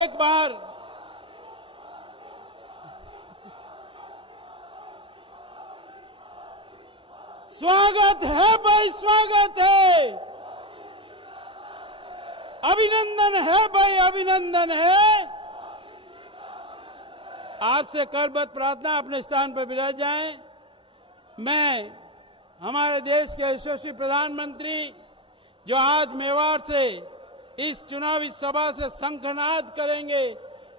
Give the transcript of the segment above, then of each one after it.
एक बार स्वागत है भाई, स्वागत है, अभिनंदन है भाई, अभिनंदन है। आपसे करबद्ध प्रार्थना, अपने स्थान पर विराज जाएं। मैं हमारे देश के यशस्वी प्रधानमंत्री जो आज मेवाड़ से इस चुनावी सभा से शंखनाद करेंगे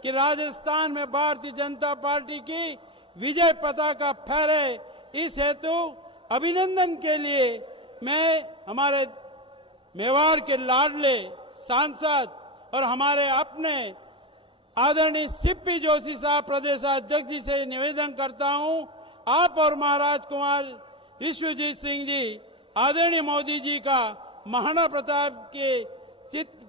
कि राजस्थान में भारतीय जनता पार्टी की विजय पताका फहरे, इस हेतु अभिनंदन के लिए मैं हमारे मेवाड़ के लाडले सांसद और हमारे अपने आदरणीय सीपी जोशी साहब प्रदेशाध्यक्ष जी से निवेदन करता हूं, आप और महाराज कुमार विश्वजीत सिंह जी आदरणीय मोदी जी का महाराणा प्रताप के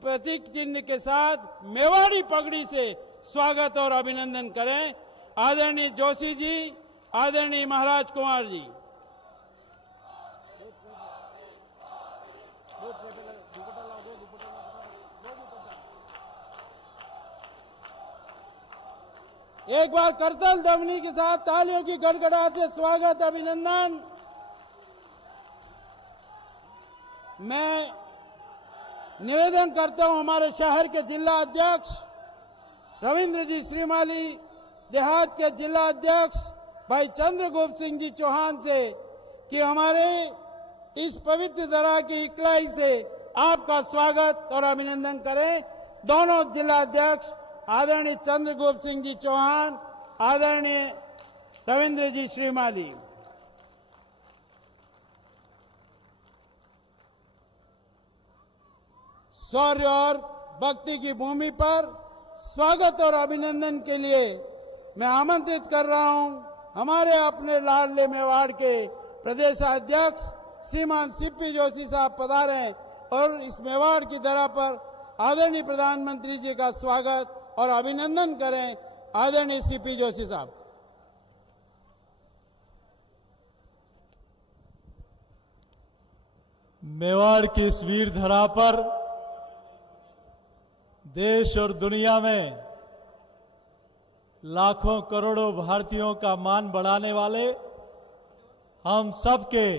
प्रतीक चिन्ह के साथ मेवाड़ी पगड़ी से स्वागत और अभिनंदन करें। आदरणीय जोशी जी, आदरणीय महाराज कुमार जी। एक बार करतल ध्वनि के साथ तालियों की गड़गड़ाहट से स्वागत, अभिनंदन। मैं निवेदन करता हूं हमारे शहर के जिला अध्यक्ष रविंद्र जी श्रीमाली, देहात के जिला अध्यक्ष भाई चंद्रगुप्त सिंह जी चौहान से कि हमारे इस पवित्र धरा की इकलाई से आपका स्वागत और अभिनंदन करें। दोनों जिला अध्यक्ष आदरणीय चंद्रगुप्त सिंह जी चौहान, आदरणीय रविंद्र जी श्रीमाली। शौर्य और भक्ति की भूमि पर स्वागत और अभिनंदन के लिए मैं आमंत्रित कर रहा हूं हमारे अपने लाडले मेवाड़ के प्रदेशाध्यक्ष श्रीमान सीपी जोशी साहब पधारे और इस मेवाड़ की धरा पर आदरणीय प्रधानमंत्री जी का स्वागत और अभिनंदन करें। आदरणीय सीपी जोशी साहब। मेवाड़ की इस वीर धरा पर देश और दुनिया में लाखों करोड़ों भारतीयों का मान बढ़ाने वाले हम सबके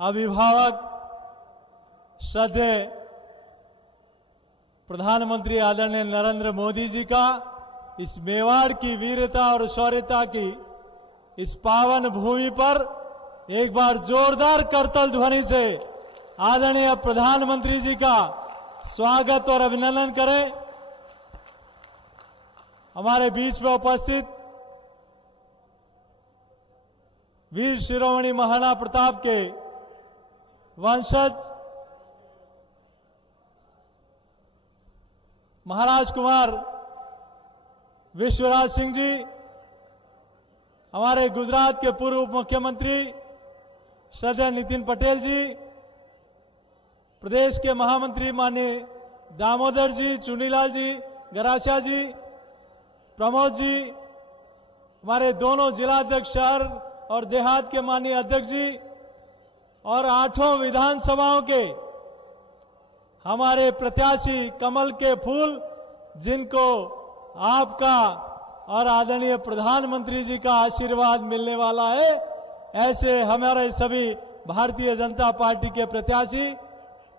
अभिभावक श्रद्धेय प्रधानमंत्री आदरणीय नरेंद्र मोदी जी का इस मेवाड़ की वीरता और शौर्यता की इस पावन भूमि पर एक बार जोरदार करतल ध्वनि से आदरणीय प्रधानमंत्री जी का स्वागत और अभिनंदन करें। हमारे बीच में उपस्थित वीर शिरोमणि महाराणा प्रताप के वंशज महाराज कुमार विश्वराज सिंह जी, हमारे गुजरात के पूर्व मुख्यमंत्री श्रद्धेय नितिन पटेल जी, प्रदेश के महामंत्री माननीय दामोदर जी, चुनीलाल जी, गराशा जी, प्रमोद जी, हमारे दोनों जिलाध्यक्ष शहर और देहात के माननीय अध्यक्ष जी और 8 विधानसभाओं के हमारे प्रत्याशी कमल के फूल, जिनको आपका और आदरणीय प्रधानमंत्री जी का आशीर्वाद मिलने वाला है, ऐसे हमारे सभी भारतीय जनता पार्टी के प्रत्याशी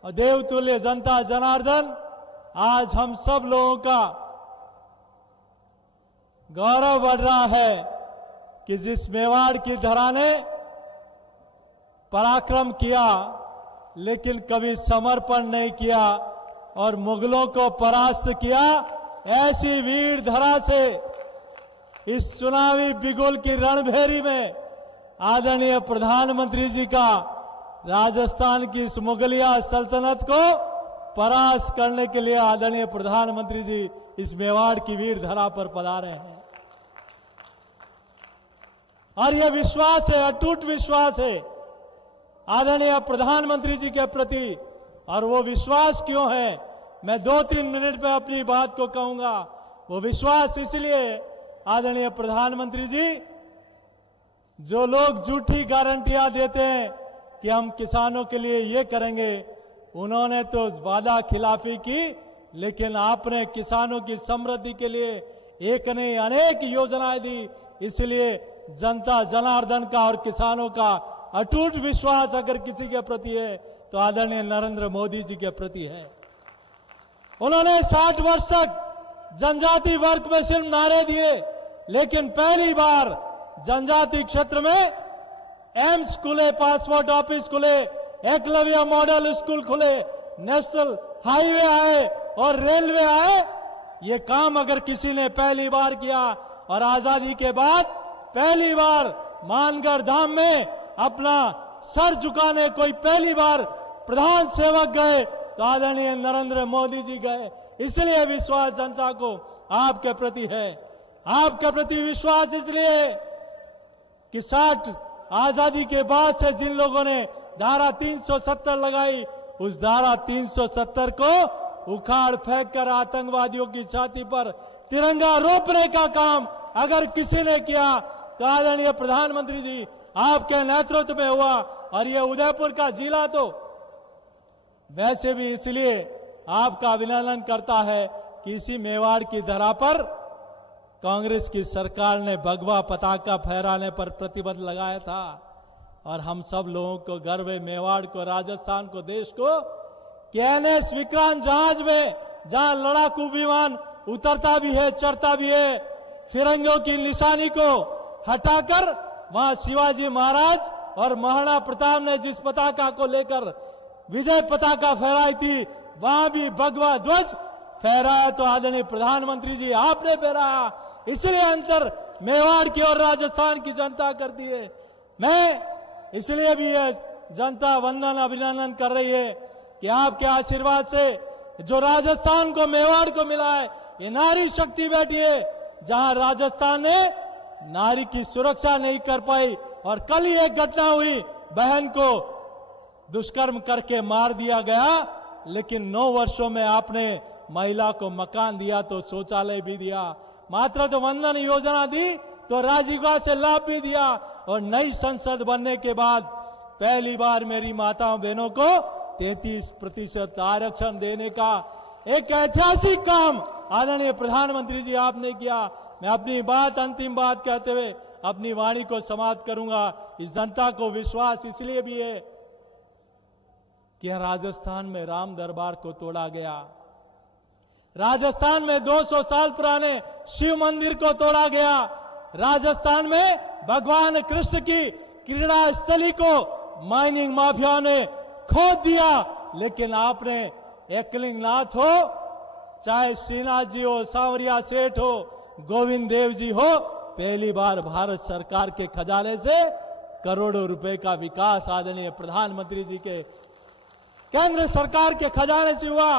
और देवतुल्य जनता जनार्दन, आज हम सब लोगों का गौरव बढ़ रहा है कि जिस मेवाड़ की धरा ने पराक्रम किया लेकिन कभी समर्पण नहीं किया और मुगलों को परास्त किया, ऐसी वीर धरा से इस चुनावी बिगुल की रणभेरी में आदरणीय प्रधानमंत्री जी का राजस्थान की इस मुगलिया सल्तनत को परास्त करने के लिए आदरणीय प्रधानमंत्री जी इस मेवाड़ की वीर धरा पर पधारे हैं। और यह विश्वास है, अटूट विश्वास है आदरणीय प्रधानमंत्री जी के प्रति। और वो विश्वास क्यों है, मैं 2-3 मिनट में अपनी बात को कहूंगा। वो विश्वास इसलिए आदरणीय प्रधानमंत्री जी, जो लोग झूठी गारंटियां देते हैं कि हम किसानों के लिए ये करेंगे, उन्होंने तो वादा खिलाफी की लेकिन आपने किसानों की समृद्धि के लिए एक ने अनेक योजनाएं दी। इसलिए जनता जनार्दन का और किसानों का अटूट विश्वास अगर किसी के प्रति है तो आदरणीय नरेंद्र मोदी जी के प्रति है। उन्होंने 60 वर्ष तक जनजाति वर्ग में सिर्फ नारे दिए, लेकिन पहली बार जनजाति क्षेत्र में एम्स खुले, पासपोर्ट ऑफिस खुले, एकलव्य मॉडल स्कूल खुले, नेशनल हाईवे आए और रेलवे आए। ये काम अगर किसी ने पहली बार किया और आजादी के बाद पहली बार मानगढ़ धाम में अपना सर झुकाने कोई पहली बार प्रधान सेवक गए तो आदरणीय नरेंद्र मोदी जी गए। इसलिए विश्वास जनता को आपके प्रति है। आपके प्रति विश्वास इसलिए कि 60 आजादी के बाद से जिन लोगों ने धारा 370 लगाई, उस धारा 370 को उखाड़ फेंक कर आतंकवादियों की छाती पर तिरंगा रोपने का काम अगर किसी ने किया तो आदरणीय प्रधानमंत्री जी आपके नेतृत्व में हुआ। और ये उदयपुर का जिला तो वैसे भी इसलिए आपका अभिनंदन करता है कि इसी मेवाड़ की धरा पर कांग्रेस की सरकार ने भगवा पताका फहराने पर प्रतिबंध लगाया था। और हम सब लोगों को गर्व है, मेवाड़ को, राजस्थान को, देश को, कि NS विक्रांत जहाज में जहां लड़ाकू विमान उतरता भी है, चढ़ता भी है, फिरंगियों की निशानी को हटाकर वहां शिवाजी महाराज और महाराणा प्रताप ने जिस पताका को लेकर विजय पताका फहराई थी, वहां भी भगवा ध्वज फहराया तो आदरणीय प्रधानमंत्री जी आपने फहराया। इसलिए अंतर मेवाड़ की और राजस्थान की जनता करती है। मैं इसलिए भी ये जनता वंदन अभिनंदन कर रही है कि आपके आशीर्वाद से जो राजस्थान को, मेवाड़ को मिला है, ये नारी शक्ति बैठी है। जहां राजस्थान ने नारी की सुरक्षा नहीं कर पाई और कल ही एक घटना हुई, बहन को दुष्कर्म करके मार दिया गया, लेकिन 9 वर्षों में आपने महिला को मकान दिया तो शौचालय भी दिया, मातृत्व वंदन योजना दी तो राजीव से लाभ भी दिया, और नई संसद बनने के बाद पहली बार मेरी माताओं बहनों को 33% आरक्षण देने का एक ऐतिहासिक काम आदरणीय प्रधानमंत्री जी आपने किया। मैं अपनी बात, अंतिम बात कहते हुए अपनी वाणी को समाप्त करूंगा। इस जनता को विश्वास इसलिए भी है कि राजस्थान में राम दरबार को तोड़ा गया, राजस्थान में 200 साल पुराने शिव मंदिर को तोड़ा गया, राजस्थान में भगवान कृष्ण की क्रीड़ा स्थली को माइनिंग माफिया ने खोद दिया। लेकिन आपने एकलिंग नाथ हो, चाहे श्रीनाथ जी हो, सांवरिया सेठ हो, गोविंद देव जी हो, पहली बार भारत सरकार के खजाने से करोड़ों रुपए का विकास आदरणीय प्रधानमंत्री जी के केंद्र सरकार के खजाने से हुआ।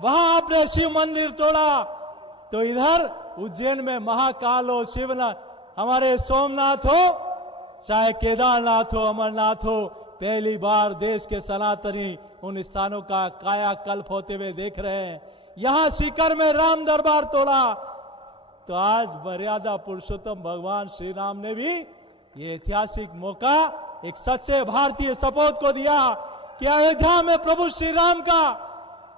वहां आपने शिव मंदिर तोड़ा तो इधर उज्जैन में महाकाल हो, शिवनाथ, हमारे सोमनाथ हो, चाहे केदारनाथ हो, अमरनाथ हो, पहली बार देश के सनातनी उन स्थानों का कायाकल्प होते हुए देख रहे हैं। यहां सीकर में राम दरबार तोड़ा तो आज मर्यादा पुरुषोत्तम भगवान श्री राम ने भी ये ऐतिहासिक मौका एक सच्चे भारतीय सपूत को दिया कि अयोध्या में प्रभु श्री राम का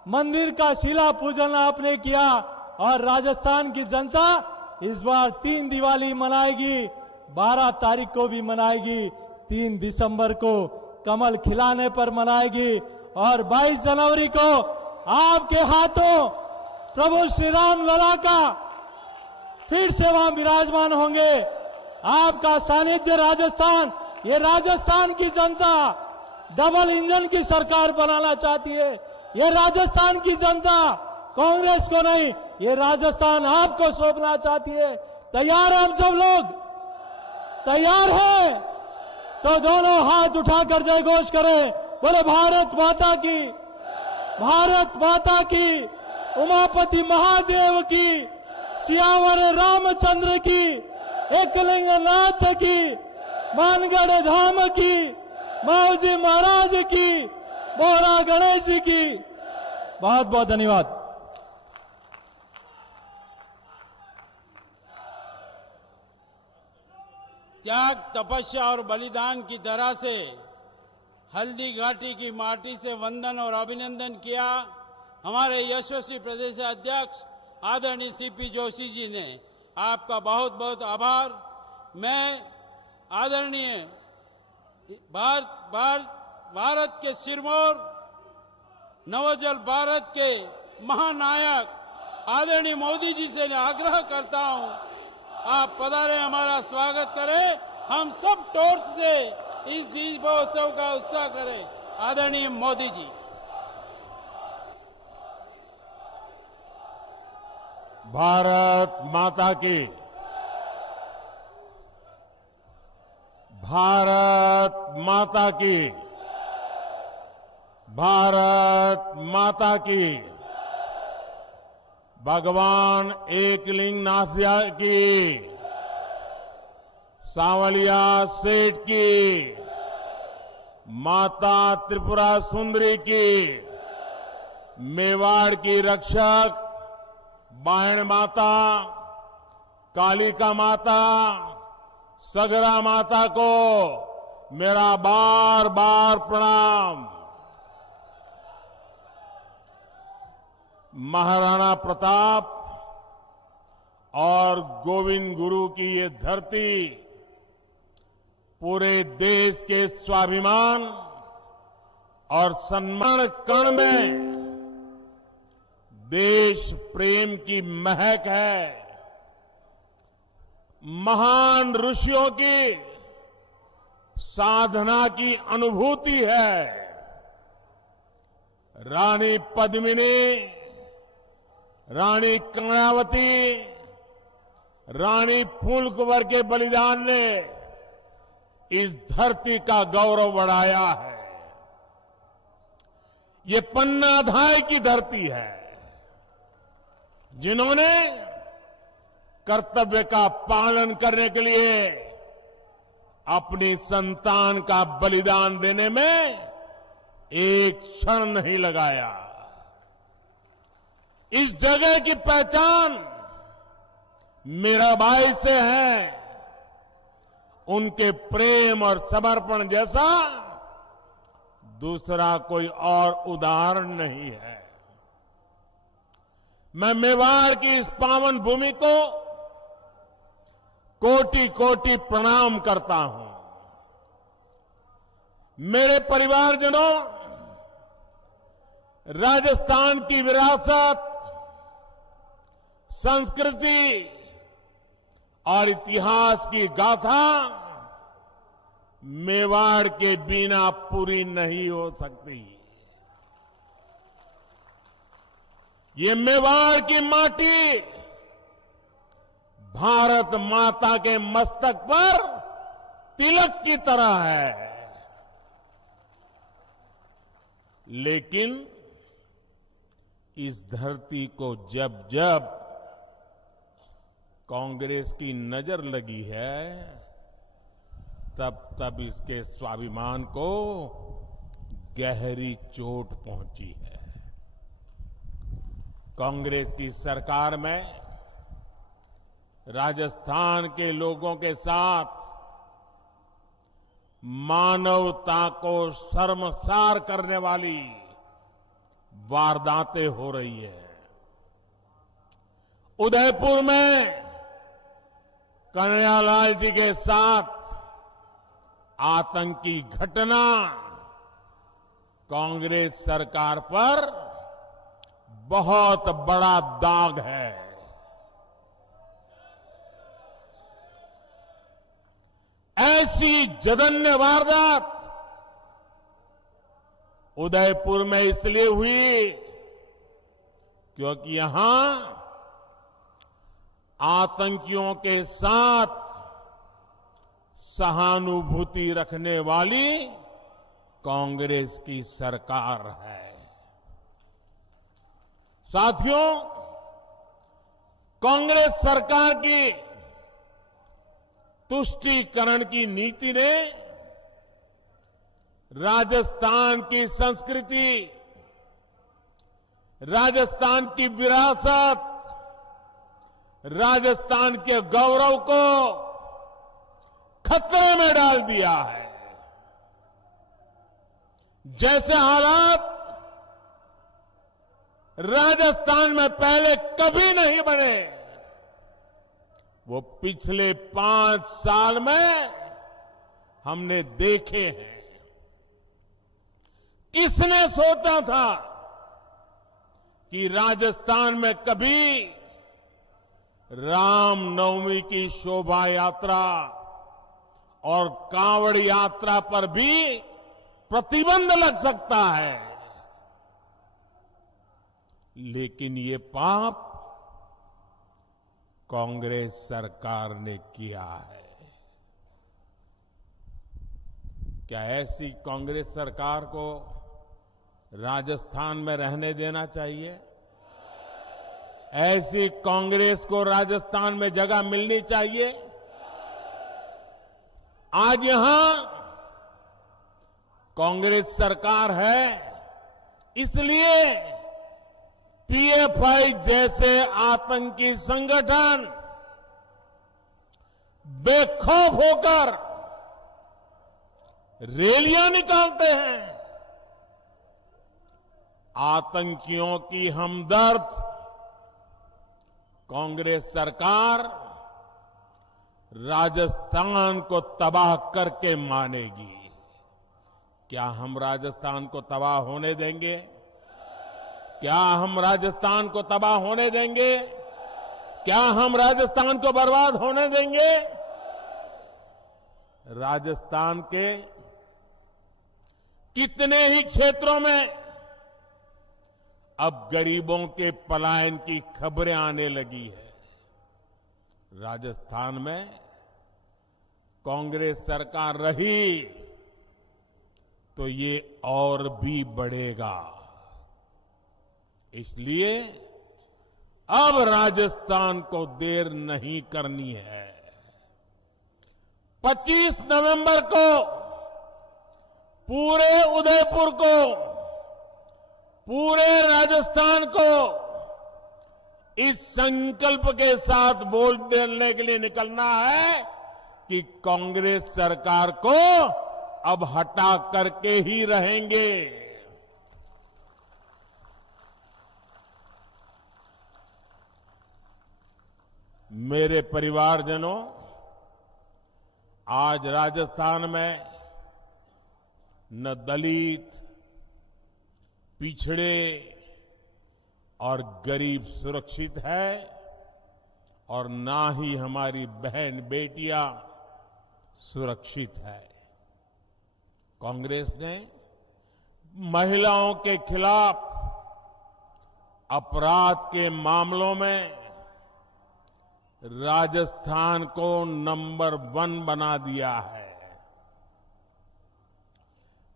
मंदिर का शिला पूजन आपने किया। और राजस्थान की जनता इस बार 3 दिवाली मनाएगी, 12 तारीख को भी मनाएगी, 3 दिसंबर को कमल खिलाने पर मनाएगी, और 22 जनवरी को आपके हाथों प्रभु श्री राम लला का फिर से वहां विराजमान होंगे। आपका सानिध्य राजस्थान, ये राजस्थान की जनता डबल इंजन की सरकार बनाना चाहती है। ये राजस्थान की जनता कांग्रेस को नहीं, ये राजस्थान आपको सौंपना चाहती है। तैयार हैं हम सब लोग? तैयार हैं तो दोनों हाथ उठाकर जय घोष करें, बोले भारत माता की, भारत माता की, उमापति महादेव की, सियावर रामचंद्र की, एकलिंग नाथ की, मानगढ़ धाम की, माऊजी महाराज की, बोरा गणेश जी की। बहुत बहुत धन्यवाद। त्याग, तपस्या और बलिदान की तरह से हल्दी घाटी की माटी से वंदन और अभिनंदन किया। हमारे यशस्वी प्रदेश अध्यक्ष आदरणीय सीपी जोशी जी ने आपका बहुत बहुत आभार। मैं आदरणीय भारत के सिरमौर नवोजल भारत के महानायक आदरणीय मोदी जी से आग्रह करता हूं, आप पधारे, हमारा स्वागत करें, हम सब टॉर्च से इस दीपोत्सव का उत्साह करें। आदरणीय मोदी जी। भारत माता की, भारत माता की, भारत माता की, भगवान एकलिंगनाथ की, सांवलिया सेठ की, माता त्रिपुरा सुंदरी की, मेवाड़ की रक्षक बायण माता, कालिका माता, सगरा माता को मेरा बार बार प्रणाम। महाराणा प्रताप और गोविंद गुरु की ये धरती पूरे देश के स्वाभिमान और सम्मान कण में देश प्रेम की महक है। महान ऋषियों की साधना की अनुभूति है। रानी पद्मिनी, रानी कर्णावती, रानी फूलकुंवर के बलिदान ने इस धरती का गौरव बढ़ाया है। ये पन्नाधाय की धरती है, जिन्होंने कर्तव्य का पालन करने के लिए अपनी संतान का बलिदान देने में एक क्षण नहीं लगाया। इस जगह की पहचान मीराबाई से है। उनके प्रेम और समर्पण जैसा दूसरा कोई और उदाहरण नहीं है। मैं मेवाड़ की इस पावन भूमि को कोटि कोटि प्रणाम करता हूं। मेरे परिवारजनों, राजस्थान की विरासत, संस्कृति और इतिहास की गाथा मेवाड़ के बिना पूरी नहीं हो सकती। ये मेवाड़ की माटी भारत माता के मस्तक पर तिलक की तरह है। लेकिन इस धरती को जब जब कांग्रेस की नजर लगी है, तब तब इसके स्वाभिमान को गहरी चोट पहुंची है। कांग्रेस की सरकार में राजस्थान के लोगों के साथ मानवता को शर्मसार करने वाली वारदातें हो रही है। उदयपुर में कन्हैयालाल जी के साथ आतंकी घटना कांग्रेस सरकार पर बहुत बड़ा दाग है। ऐसी जघन्य वारदात उदयपुर में इसलिए हुई क्योंकि यहां आतंकियों के साथ सहानुभूति रखने वाली कांग्रेस की सरकार है। साथियों, कांग्रेस सरकार की तुष्टीकरण की नीति ने राजस्थान की संस्कृति, राजस्थान की विरासत, राजस्थान के गौरव को खतरे में डाल दिया है। जैसे हालात राजस्थान में पहले कभी नहीं बने, वो पिछले 5 साल में हमने देखे हैं। किसने सोचा था कि राजस्थान में कभी रामनवमी की शोभा यात्रा और कांवड़ यात्रा पर भी प्रतिबंध लग सकता है। लेकिन ये पाप कांग्रेस सरकार ने किया है। क्या ऐसी कांग्रेस सरकार को राजस्थान में रहने देना चाहिए? ऐसी कांग्रेस को राजस्थान में जगह मिलनी चाहिए? आज यहां कांग्रेस सरकार है, इसलिए पीएफआई जैसे आतंकी संगठन बेखौफ होकर रैलियां निकालते हैं। आतंकियों की हमदर्द कांग्रेस सरकार राजस्थान को तबाह करके मानेगी। क्या हम राजस्थान को तबाह होने देंगे? क्या हम राजस्थान को तबाह होने देंगे? क्या हम राजस्थान को बर्बाद होने देंगे? राजस्थान के कितने ही क्षेत्रों में अब गरीबों के पलायन की खबरें आने लगी है। राजस्थान में कांग्रेस सरकार रही तो ये और भी बढ़ेगा। इसलिए अब राजस्थान को देर नहीं करनी है। 25 नवंबर को पूरे उदयपुर को, पूरे राजस्थान को इस संकल्प के साथ बोलने के लिए निकलना है कि कांग्रेस सरकार को अब हटा करके ही रहेंगे। मेरे परिवारजनों, आज राजस्थान में न दलित, पिछड़े और गरीब सुरक्षित है और ना ही हमारी बहन बेटियां सुरक्षित है। कांग्रेस ने महिलाओं के खिलाफ अपराध के मामलों में राजस्थान को नंबर 1 बना दिया है।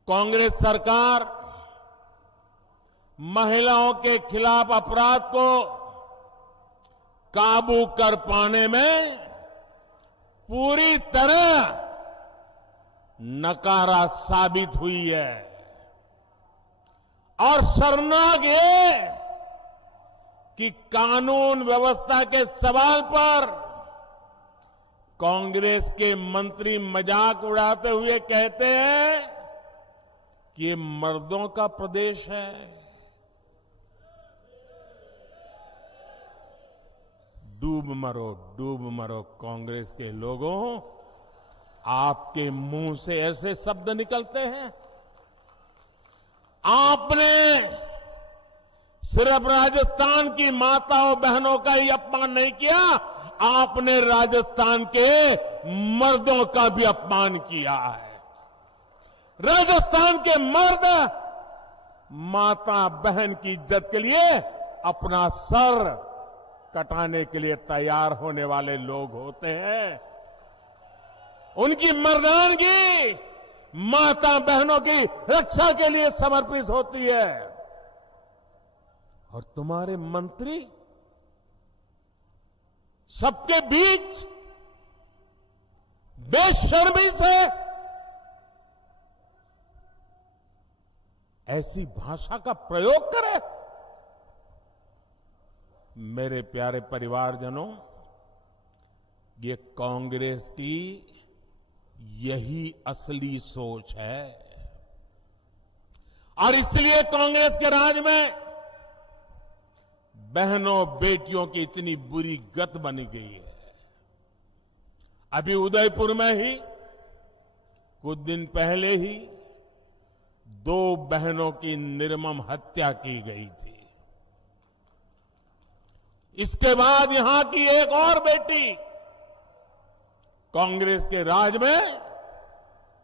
कांग्रेस सरकार महिलाओं के खिलाफ अपराध को काबू कर पाने में पूरी तरह नकारा साबित हुई है। और शर्मनाक ये कि कानून व्यवस्था के सवाल पर कांग्रेस के मंत्री मजाक उड़ाते हुए कहते हैं कि ये मर्दों का प्रदेश है। डूब मरो कांग्रेस के लोगों, आपके मुंह से ऐसे शब्द निकलते हैं। आपने सिर्फ राजस्थान की माताओं बहनों का ही अपमान नहीं किया, आपने राजस्थान के मर्दों का भी अपमान किया है। राजस्थान के मर्द माता बहन की इज्जत के लिए अपना सर कटाने के लिए तैयार होने वाले लोग होते हैं। उनकी मर्दानगी माता बहनों की रक्षा के लिए समर्पित होती है। और तुम्हारे मंत्री सबके बीच बेशर्मी से ऐसी भाषा का प्रयोग करे। मेरे प्यारे परिवारजनों, ये कांग्रेस की यही असली सोच है। और इसलिए कांग्रेस के राज में बहनों बेटियों की इतनी बुरी गत बनी गई है। अभी उदयपुर में ही कुछ दिन पहले ही 2 बहनों की निर्मम हत्या की गई थी। इसके बाद यहां की एक और बेटी कांग्रेस के राज में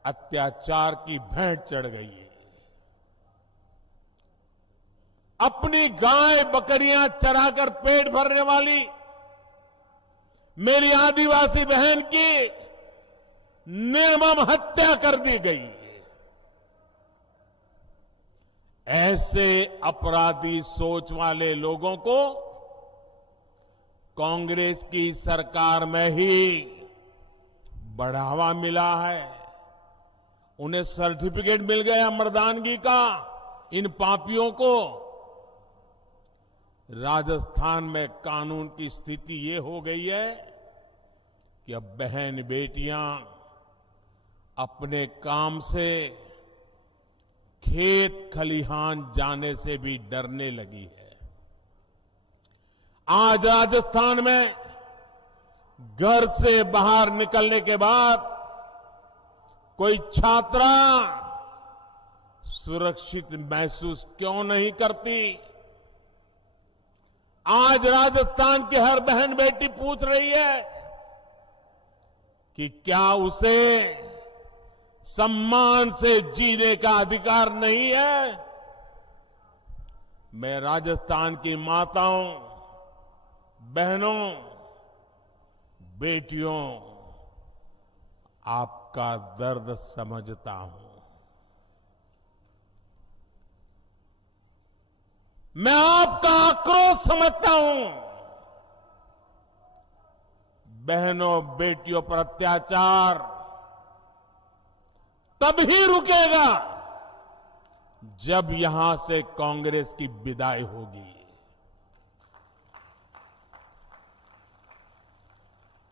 अत्याचार की भेंट चढ़ गई है। अपनी गाय बकरियां चराकर पेट भरने वाली मेरी आदिवासी बहन की निर्मम हत्या कर दी गई। ऐसे अपराधी सोच वाले लोगों को कांग्रेस की सरकार में ही बढ़ावा मिला है। उन्हें सर्टिफिकेट मिल गया मर्दानगी का। इन पापियों को राजस्थान में कानून की स्थिति ये हो गई है कि अब बहन बेटियां अपने काम से खेत खलिहान जाने से भी डरने लगी है। आज राजस्थान में घर से बाहर निकलने के बाद कोई छात्रा सुरक्षित महसूस क्यों नहीं करती? आज राजस्थान की हर बहन बेटी पूछ रही है कि क्या उसे सम्मान से जीने का अधिकार नहीं है? मैं राजस्थान की माताओं, बहनों, बेटियों, आपका दर्द समझता हूं। मैं आपका आक्रोश समझता हूं। बहनों बेटियों पर अत्याचार तभी रुकेगा जब यहां से कांग्रेस की विदाई होगी।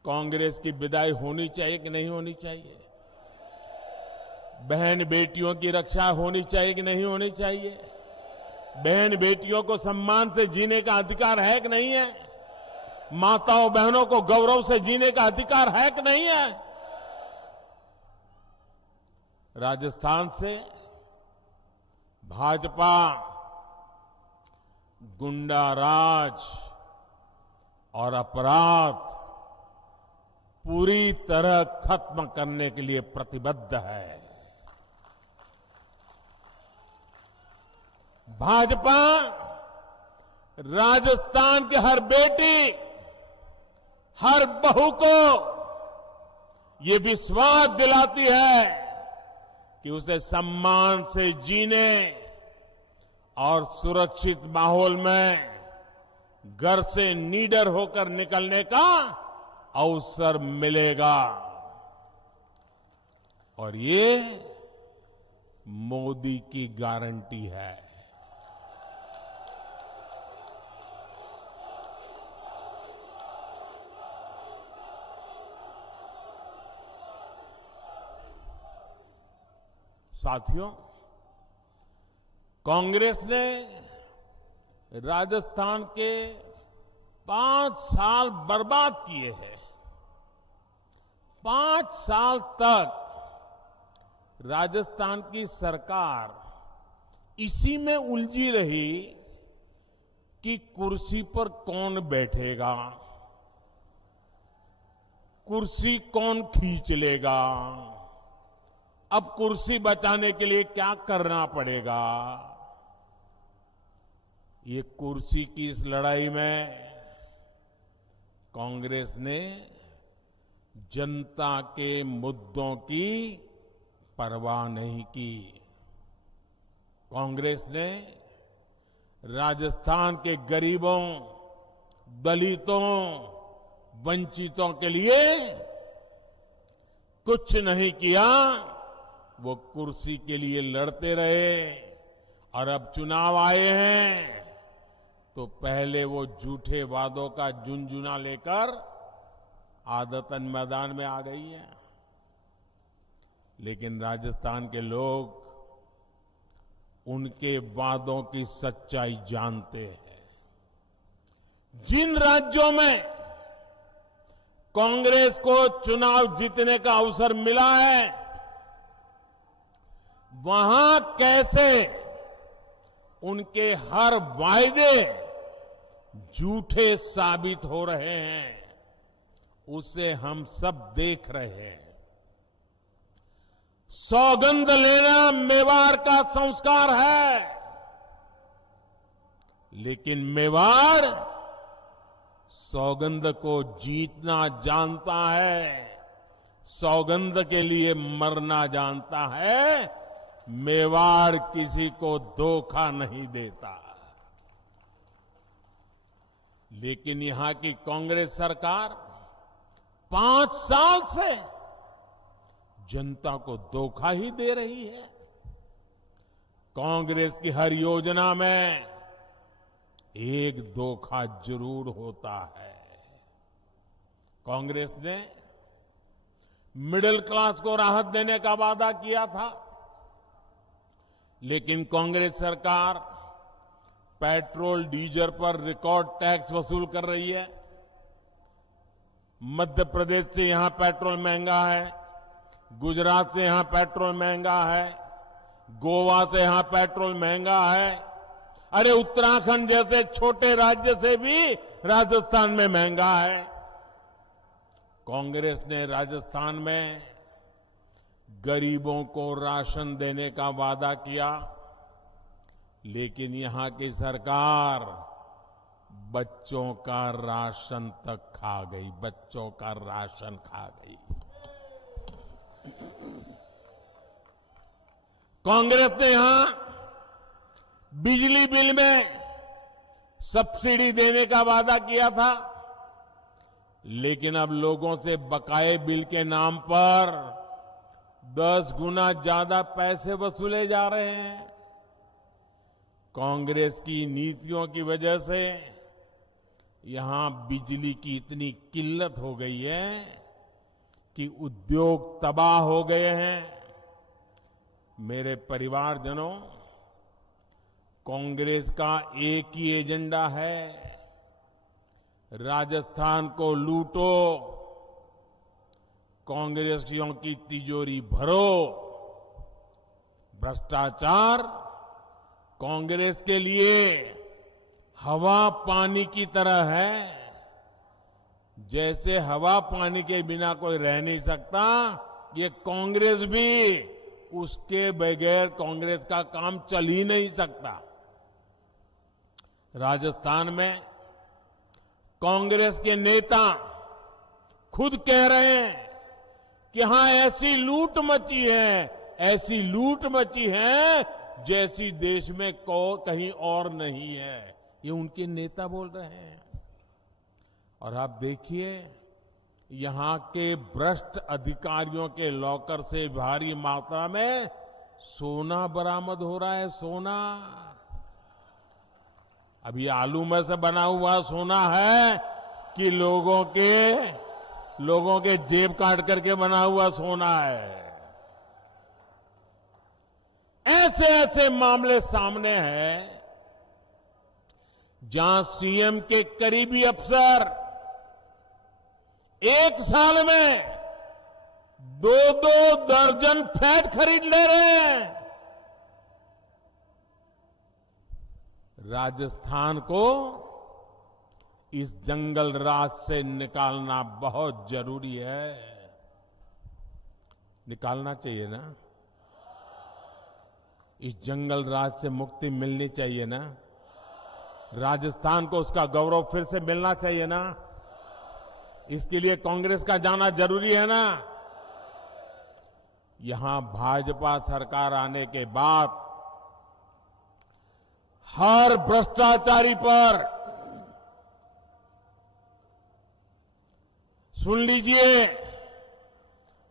कांग्रेस की विदाई होनी चाहिए कि नहीं होनी चाहिए? बहन बेटियों की रक्षा होनी चाहिए कि नहीं होनी चाहिए? बहन बेटियों को सम्मान से जीने का अधिकार है कि नहीं है? माताओं बहनों को गौरव से जीने का अधिकार है कि नहीं है? राजस्थान से भाजपा गुंडा राज और अपराध पूरी तरह खत्म करने के लिए प्रतिबद्ध है। भाजपा राजस्थान के हर बेटी, हर बहू को ये विश्वास दिलाती है कि उसे सम्मान से जीने और सुरक्षित माहौल में घर से निडर होकर निकलने का अवसर मिलेगा। और ये मोदी की गारंटी है। साथियों, कांग्रेस ने राजस्थान के 5 साल बर्बाद किए हैं। 5 साल तक राजस्थान की सरकार इसी में उलझी रही कि कुर्सी पर कौन बैठेगा, कुर्सी कौन खींच लेगा, अब कुर्सी बचाने के लिए क्या करना पड़ेगा। ये कुर्सी की इस लड़ाई में कांग्रेस ने जनता के मुद्दों की परवाह नहीं की। कांग्रेस ने राजस्थान के गरीबों, दलितों, वंचितों के लिए कुछ नहीं किया। वो कुर्सी के लिए लड़ते रहे और अब चुनाव आए हैं तो पहले वो झूठे वादों का झुनझुना लेकर आदतन मैदान में आ गई है। लेकिन राजस्थान के लोग उनके वादों की सच्चाई जानते हैं। जिन राज्यों में कांग्रेस को चुनाव जीतने का अवसर मिला है, वहां कैसे उनके हर वायदे झूठे साबित हो रहे हैं, उसे हम सब देख रहे हैं। सौगंध लेना मेवाड़ का संस्कार है, लेकिन मेवाड़ सौगंध को जीतना जानता है, सौगंध के लिए मरना जानता है। मेवाड़ किसी को धोखा नहीं देता। लेकिन यहां की कांग्रेस सरकार 5 साल से जनता को धोखा ही दे रही है। कांग्रेस की हर योजना में एक धोखा जरूर होता है। कांग्रेस ने मिडिल क्लास को राहत देने का वादा किया था, लेकिन कांग्रेस सरकार पेट्रोल डीजल पर रिकॉर्ड टैक्स वसूल कर रही है। मध्य प्रदेश से यहां पेट्रोल महंगा है, गुजरात से यहां पेट्रोल महंगा है, गोवा से यहां पेट्रोल महंगा है। अरे उत्तराखंड जैसे छोटे राज्य से भी राजस्थान में महंगा है। कांग्रेस ने राजस्थान में गरीबों को राशन देने का वादा किया, लेकिन यहां की सरकार बच्चों का राशन तक खा गई, बच्चों का राशन खा गई। कांग्रेस ने यहां बिजली बिल में सब्सिडी देने का वादा किया था, लेकिन अब लोगों से बकाये बिल के नाम पर 10 गुना ज्यादा पैसे वसूले जा रहे हैं। कांग्रेस की नीतियों की वजह से यहां बिजली की इतनी किल्लत हो गई है कि उद्योग तबाह हो गए हैं। मेरे परिवारजनों, कांग्रेस का एक ही एजेंडा है, राजस्थान को लूटो, कांग्रेसियों की तिजोरी भरो। भ्रष्टाचार कांग्रेस के लिए हवा पानी की तरह है। जैसे हवा पानी के बिना कोई रह नहीं सकता, ये कांग्रेस भी उसके बगैर कांग्रेस का काम चल ही नहीं सकता। राजस्थान में कांग्रेस के नेता खुद कह रहे हैं कि हां ऐसी लूट मची है, ऐसी लूट मची है जैसी देश में कहीं और नहीं है। ये उनके नेता बोल रहे हैं। और आप देखिए, यहां के भ्रष्ट अधिकारियों के लॉकर से भारी मात्रा में सोना बरामद हो रहा है। सोना अभी आलू में से बना हुआ सोना है कि लोगों के जेब काट करके बना हुआ सोना है। ऐसे ऐसे मामले सामने हैं जहां सीएम के करीबी अफसर एक साल में 2-2 दर्जन फ्लैट खरीद ले रहे हैं। राजस्थान को इस जंगल राज से निकालना बहुत जरूरी है। निकालना चाहिए ना? इस जंगल राज से मुक्ति मिलनी चाहिए ना? राजस्थान को उसका गौरव फिर से मिलना चाहिए ना? इसके लिए कांग्रेस का जाना जरूरी है ना? यहां भाजपा सरकार आने के बाद हर भ्रष्टाचारी पर सुन लीजिए,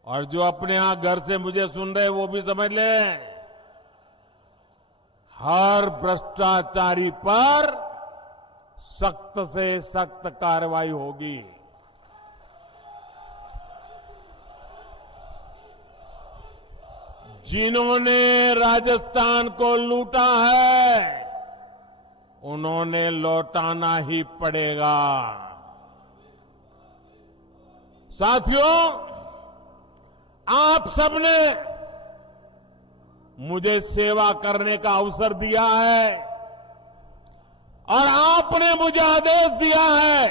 और जो अपने यहां घर से मुझे सुन रहे वो भी समझ लें, हर भ्रष्टाचारी पर सख्त से सख्त कार्रवाई होगी। जिन्होंने राजस्थान को लूटा है, उन्होंने लौटाना ही पड़ेगा। साथियों, आप सबने मुझे सेवा करने का अवसर दिया है और आपने मुझे आदेश दिया है।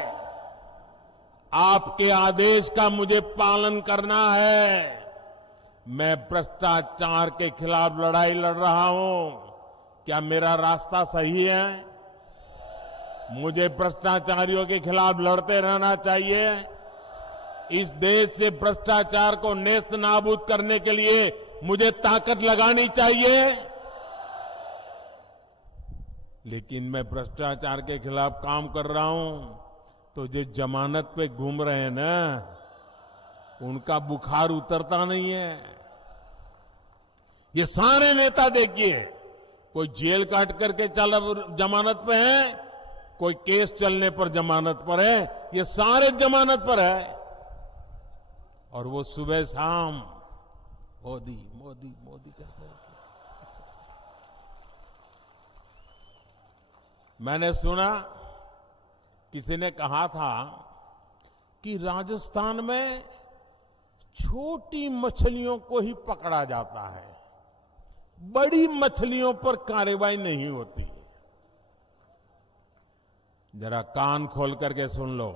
आपके आदेश का मुझे पालन करना है। मैं भ्रष्टाचार के खिलाफ लड़ाई लड़ रहा हूं। क्या मेरा रास्ता सही है? मुझे भ्रष्टाचारियों के खिलाफ लड़ते रहना चाहिए। इस देश से भ्रष्टाचार को नेस्त नाबूद करने के लिए मुझे ताकत लगानी चाहिए। लेकिन मैं भ्रष्टाचार के खिलाफ काम कर रहा हूं तो जो जमानत पे घूम रहे हैं ना, उनका बुखार उतरता नहीं है। ये सारे नेता देखिए, कोई जेल काट करके जमानत पे है, कोई केस चलने पर जमानत पर है, ये सारे जमानत पर है। और वो सुबह शाम मोदी मोदी मोदी करते हैं। मैंने सुना किसी ने कहा था कि राजस्थान में छोटी मछलियों को ही पकड़ा जाता है, बड़ी मछलियों पर कार्रवाई नहीं होती। जरा कान खोल करके सुन लो।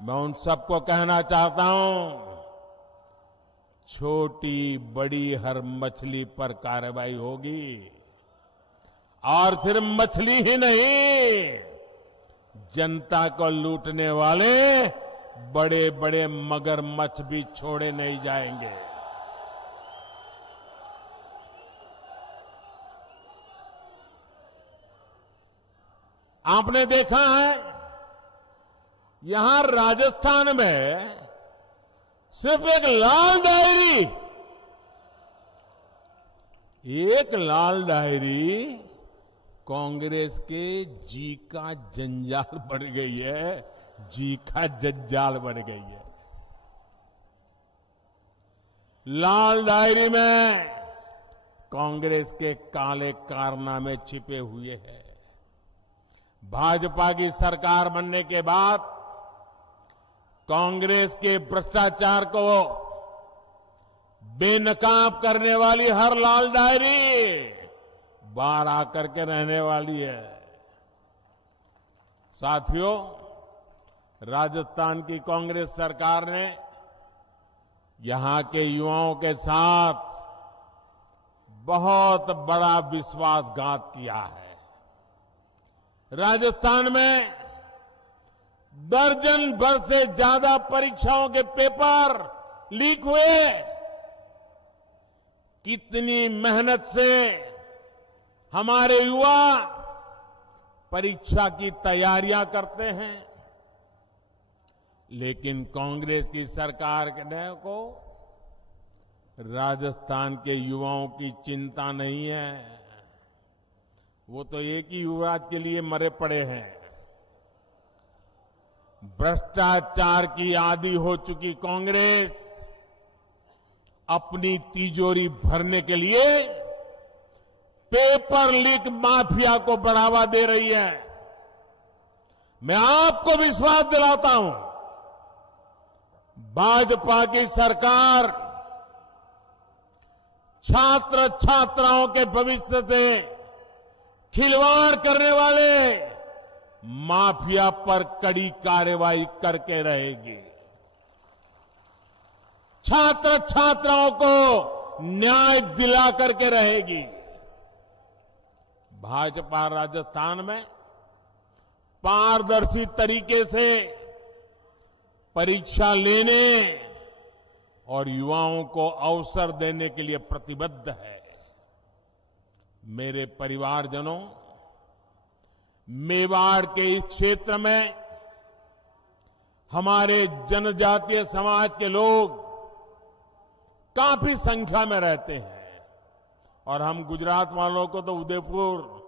मैं उन सबको कहना चाहता हूं, छोटी बड़ी हर मछली पर कार्रवाई होगी। और सिर्फ मछली ही नहीं, जनता को लूटने वाले बड़े बड़े मगरमच्छ भी छोड़े नहीं जाएंगे। आपने देखा है, यहां राजस्थान में सिर्फ एक लाल डायरी कांग्रेस के जी का जंजाल बन गई है, जी का जंजाल बन गई है। लाल डायरी में कांग्रेस के काले कारनामे छिपे हुए हैं। भाजपा की सरकार बनने के बाद कांग्रेस के भ्रष्टाचार को बेनकाब करने वाली हर लाल डायरी बाहर आकर के रहने वाली है। साथियों, राजस्थान की कांग्रेस सरकार ने यहां के युवाओं के साथ बहुत बड़ा विश्वासघात किया है। राजस्थान में दर्जन भर से ज्यादा परीक्षाओं के पेपर लीक हुए। कितनी मेहनत से हमारे युवा परीक्षा की तैयारियां करते हैं, लेकिन कांग्रेस की सरकार को राजस्थान के युवाओं की चिंता नहीं है। वो तो एक ही युवराज के लिए मरे पड़े हैं। भ्रष्टाचार की आदी हो चुकी कांग्रेस अपनी तिजोरी भरने के लिए पेपर लीक माफिया को बढ़ावा दे रही है। मैं आपको विश्वास दिलाता हूं, भाजपा की सरकार छात्र छात्राओं के भविष्य से खिलवाड़ करने वाले माफिया पर कड़ी कार्रवाई करके रहेगी। छात्र छात्राओं को न्याय दिला करके रहेगी। भाजपा राजस्थान में पारदर्शी तरीके से परीक्षा लेने और युवाओं को अवसर देने के लिए प्रतिबद्ध है। मेरे परिवारजनों, मेवाड़ के इस क्षेत्र में हमारे जनजातीय समाज के लोग काफी संख्या में रहते हैं और हम गुजरात वालों को तो उदयपुर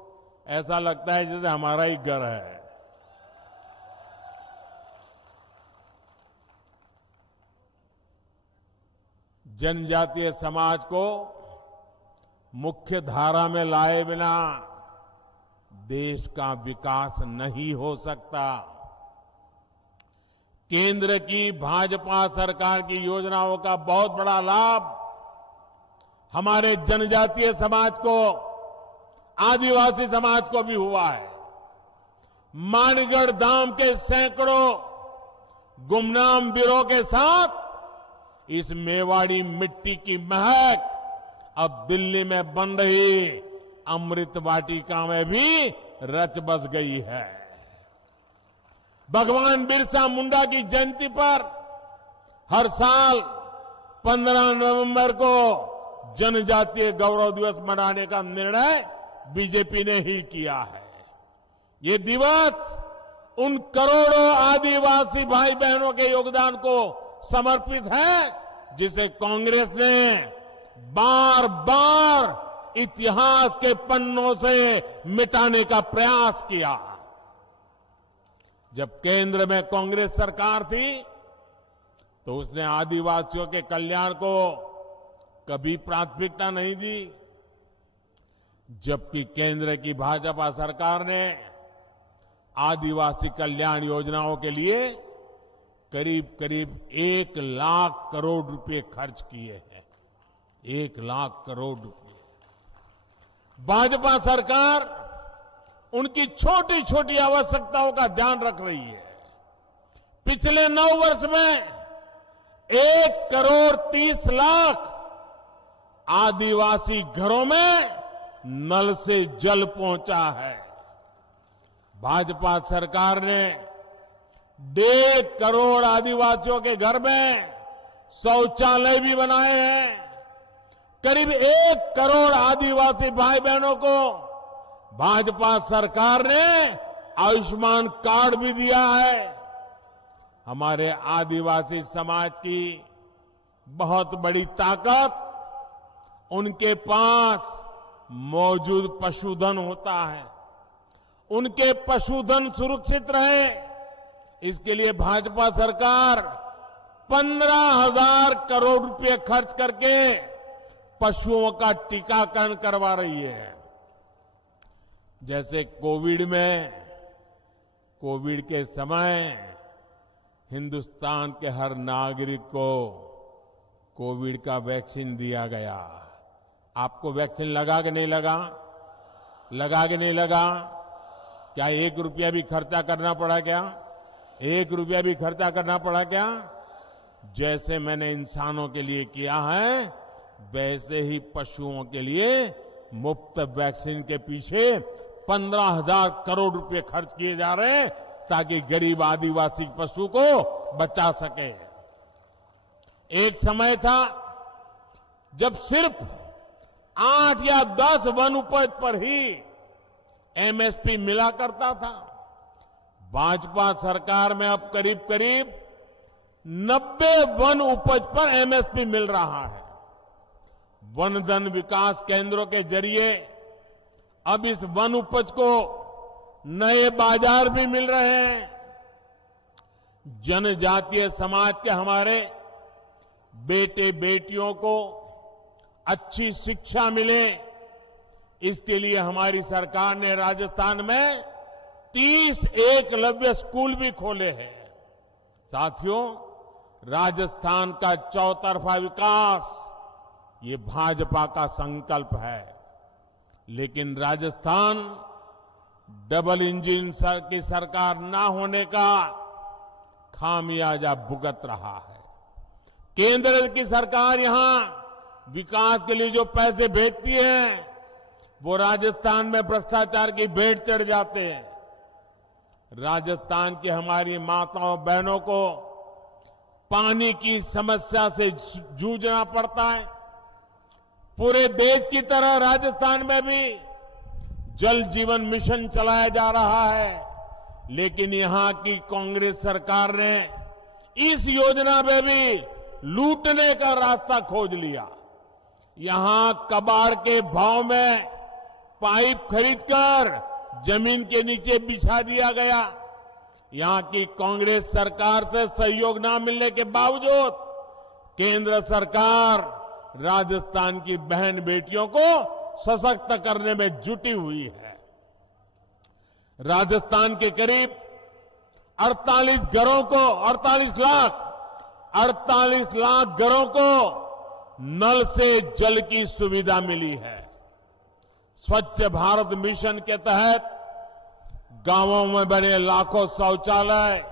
ऐसा लगता है जैसे हमारा ही घर है। जनजातीय समाज को मुख्य धारा में लाए बिना देश का विकास नहीं हो सकता। केंद्र की भाजपा सरकार की योजनाओं का बहुत बड़ा लाभ हमारे जनजातीय समाज को, आदिवासी समाज को भी हुआ है। मानगढ़ धाम के सैकड़ों गुमनाम वीरों के साथ इस मेवाड़ी मिट्टी की महक अब दिल्ली में बन रही अमृत वाटिका में भी रच बस गई है। भगवान बिरसा मुंडा की जयंती पर हर साल 15 नवंबर को जनजातीय गौरव दिवस मनाने का निर्णय बीजेपी ने ही किया है। ये दिवस उन करोड़ों आदिवासी भाई बहनों के योगदान को समर्पित है जिसे कांग्रेस ने बार बार इतिहास के पन्नों से मिटाने का प्रयास किया। जब केंद्र में कांग्रेस सरकार थी तो उसने आदिवासियों के कल्याण को कभी प्राथमिकता नहीं दी, जबकि केंद्र की भाजपा सरकार ने आदिवासी कल्याण योजनाओं के लिए करीब करीब 1 लाख करोड़ रुपए खर्च किए हैं। 1 लाख करोड़ रुपए। भाजपा सरकार उनकी छोटी छोटी आवश्यकताओं का ध्यान रख रही है। पिछले 9 वर्ष में 1 करोड़ 30 लाख आदिवासी घरों में नल से जल पहुंचा है। भाजपा सरकार ने 1.5 करोड़ आदिवासियों के घर में शौचालय भी बनाए हैं। करीब 1 करोड़ आदिवासी भाई बहनों को भाजपा सरकार ने आयुष्मान कार्ड भी दिया है। हमारे आदिवासी समाज की बहुत बड़ी ताकत उनके पास मौजूद पशुधन होता है। उनके पशुधन सुरक्षित रहे, इसके लिए भाजपा सरकार 15,000 करोड़ रुपए खर्च करके पशुओं का टीकाकरण करवा रही है। जैसे कोविड के समय हिंदुस्तान के हर नागरिक को कोविड का वैक्सीन दिया गया। आपको वैक्सीन लगा कि नहीं लगा? लगा कि नहीं लगा? क्या 1 रुपया भी खर्चा करना पड़ा क्या? 1 रुपया भी खर्चा करना पड़ा क्या? जैसे मैंने इंसानों के लिए किया है, वैसे ही पशुओं के लिए मुफ्त वैक्सीन के पीछे 15,000 करोड़ रुपए खर्च किए जा रहे हैं ताकि गरीब आदिवासी पशु को बचा सके। एक समय था जब सिर्फ 8 या 10 वन उपज पर ही एमएसपी मिला करता था। भाजपा सरकार में अब करीब करीब 90 वन उपज पर एमएसपी मिल रहा है। वन धन विकास केंद्रों के जरिए अब इस वन उपज को नए बाजार भी मिल रहे हैं। जनजातीय समाज के हमारे बेटे बेटियों को अच्छी शिक्षा मिले, इसके लिए हमारी सरकार ने राजस्थान में 30 एकलव्य स्कूल भी खोले हैं। साथियों, राजस्थान का चौतरफा विकास ये भाजपा का संकल्प है, लेकिन राजस्थान डबल इंजन की सरकार ना होने का खामियाजा भुगत रहा है। केंद्र की सरकार यहां विकास के लिए जो पैसे भेजती है वो राजस्थान में भ्रष्टाचार की भेंट चढ़ जाते हैं। राजस्थान की हमारी माताओं बहनों को पानी की समस्या से जूझना पड़ता है। पूरे देश की तरह राजस्थान में भी जल जीवन मिशन चलाया जा रहा है, लेकिन यहां की कांग्रेस सरकार ने इस योजना में भी लूटने का रास्ता खोज लिया। यहां कबाड़ के भाव में पाइप खरीदकर जमीन के नीचे बिछा दिया गया। यहां की कांग्रेस सरकार से सहयोग न मिलने के बावजूद केंद्र सरकार राजस्थान की बहन बेटियों को सशक्त करने में जुटी हुई है। राजस्थान के करीब 48 लाख घरों को नल से जल की सुविधा मिली है। स्वच्छ भारत मिशन के तहत गांवों में बने लाखों शौचालय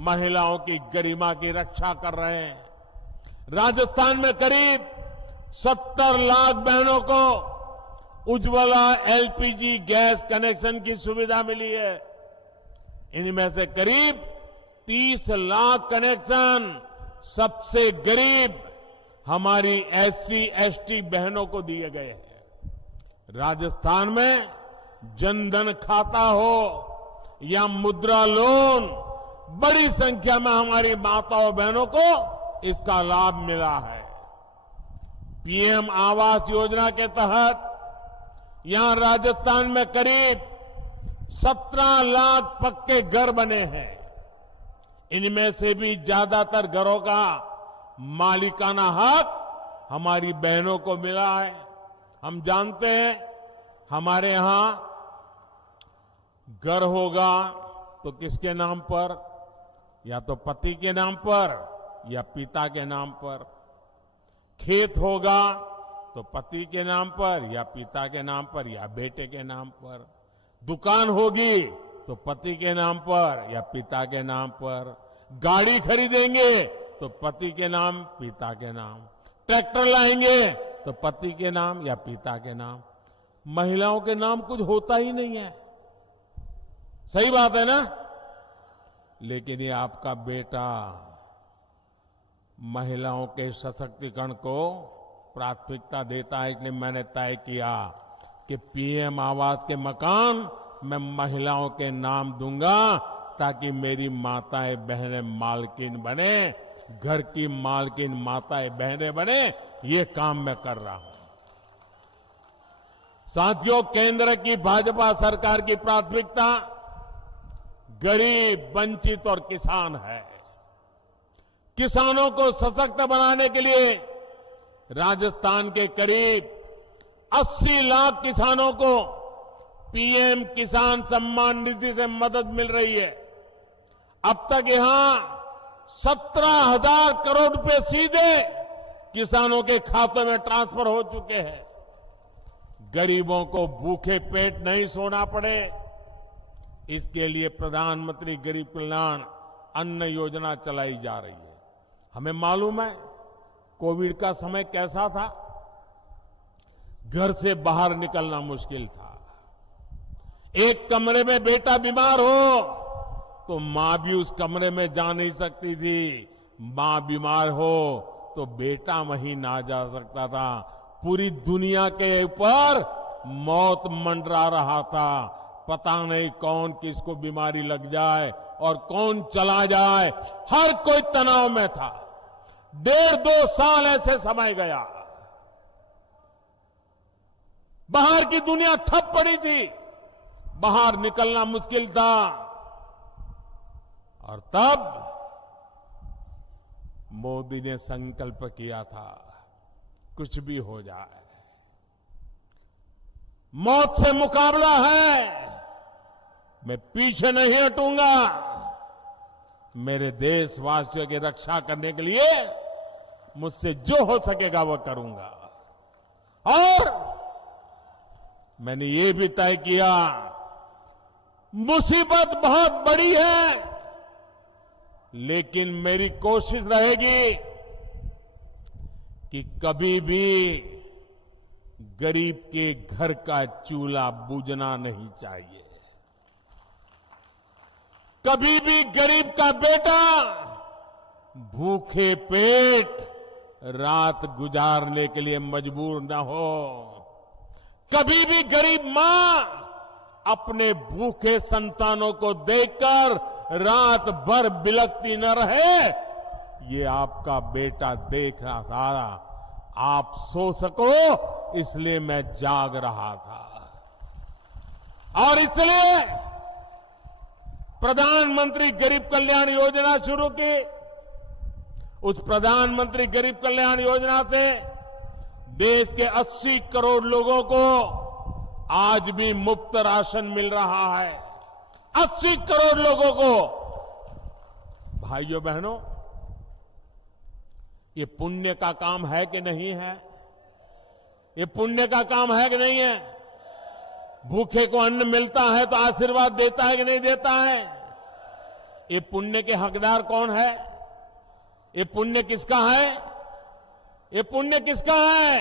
महिलाओं की गरिमा की रक्षा कर रहे हैं। राजस्थान में करीब 70 लाख बहनों को उज्ज्वला एलपीजी गैस कनेक्शन की सुविधा मिली है। इनमें से करीब 30 लाख कनेक्शन सबसे गरीब हमारी एससी एसटी बहनों को दिए गए हैं। राजस्थान में जनधन खाता हो या मुद्रा लोन, बड़ी संख्या में हमारी माताओं बहनों को इसका लाभ मिला है। पीएम आवास योजना के तहत यहां राजस्थान में करीब 17 लाख पक्के घर बने हैं। इनमें से भी ज्यादातर घरों का मालिकाना हक हमारी बहनों को मिला है। हम जानते हैं हमारे यहां घर होगा तो किसके नाम पर, या तो पति के नाम पर या पिता के नाम पर। खेत होगा तो पति के नाम पर या पिता के नाम पर या बेटे के नाम पर। दुकान होगी तो पति के नाम पर या पिता के नाम पर। गाड़ी खरीदेंगे तो पति के नाम पिता के नाम। ट्रैक्टर लाएंगे तो पति के नाम या पिता के नाम। महिलाओं के नाम कुछ होता ही नहीं है। सही बात है ना? लेकिन ये आपका बेटा महिलाओं के सशक्तिकरण को प्राथमिकता देता है। इसलिए मैंने तय किया कि पीएम आवास के मकान मैं महिलाओं के नाम दूंगा, ताकि मेरी माताएं बहनें मालकिन बने, घर की मालकिन माताएं बहनें बने। ये काम मैं कर रहा हूं। साथियों, केंद्र की भाजपा सरकार की प्राथमिकता गरीब, वंचित और किसान है। किसानों को सशक्त बनाने के लिए राजस्थान के करीब 80 लाख किसानों को पीएम किसान सम्मान निधि से मदद मिल रही है। अब तक यहां 17,000 करोड़ रुपए सीधे किसानों के खातों में ट्रांसफर हो चुके हैं। गरीबों को भूखे पेट नहीं सोना पड़े, इसके लिए प्रधानमंत्री गरीब कल्याण अन्न योजना चलाई जा रही है। हमें मालूम है कोविड का समय कैसा था। घर से बाहर निकलना मुश्किल था। एक कमरे में बेटा बीमार हो तो मां भी उस कमरे में जा नहीं सकती थी। मां बीमार हो तो बेटा वहीं ना जा सकता था। पूरी दुनिया के ऊपर मौत मंडरा रहा था। पता नहीं कौन किसको बीमारी लग जाए और कौन चला जाए। हर कोई तनाव में था। 1.5-2 साल ऐसे समय गया। बाहर की दुनिया ठप पड़ी थी, बाहर निकलना मुश्किल था। और तब मोदी ने संकल्प किया था, कुछ भी हो जाए, मौत से मुकाबला है, मैं पीछे नहीं हटूंगा। मेरे देशवासियों की रक्षा करने के लिए मुझसे जो हो सकेगा वो करूंगा। और मैंने ये भी तय किया, मुसीबत बहुत बड़ी है, लेकिन मेरी कोशिश रहेगी कि कभी भी गरीब के घर का चूल्हा बुझना नहीं चाहिए। कभी भी गरीब का बेटा भूखे पेट रात गुजारने के लिए मजबूर न हो। कभी भी गरीब मां अपने भूखे संतानों को देखकर रात भर बिलखती न रहे। ये आपका बेटा देख रहा था। आप सो सको इसलिए मैं जाग रहा था। और इसलिए प्रधानमंत्री गरीब कल्याण योजना शुरू की। उस प्रधानमंत्री गरीब कल्याण योजना से देश के 80 करोड़ लोगों को आज भी मुफ्त राशन मिल रहा है। 80 करोड़ लोगों को। भाइयों बहनों, ये पुण्य का काम है कि नहीं है? ये पुण्य का काम है कि नहीं है? भूखे को अन्न मिलता है तो आशीर्वाद देता है कि नहीं देता है? ये पुण्य के हकदार कौन है? ये पुण्य किसका है? ये पुण्य किसका है?